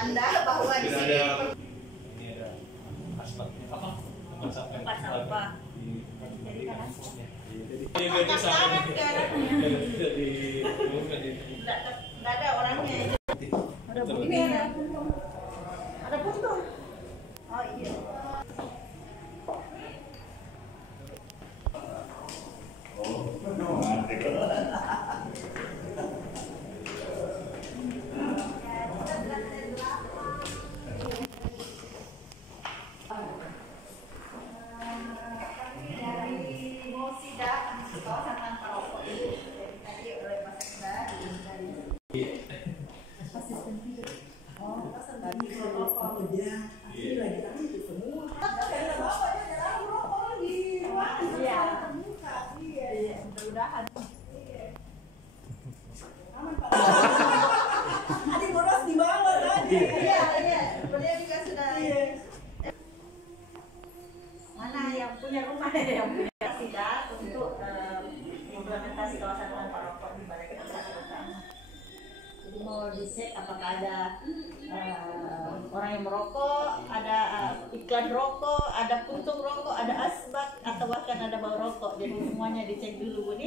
tanda bahwa di sini ini ada asbaknya apa? Tempat sampah. Jadi kan nggak ada orangnya. Ini ada puntung. Oh iya. Adik boros di bawah tadi. Iya, beliau juga sudah. Mana yang punya rumah yang punya tidak untuk implementasi kawasan tanpa rokok di Balai Konservasi Utama. Jadi mau dicek apakah ada orang yang merokok, ada iklan rokok, ada puntung rokok, ada asbak, atau bahkan ada bau rokok. Jadi semuanya dicek dulu, Bu.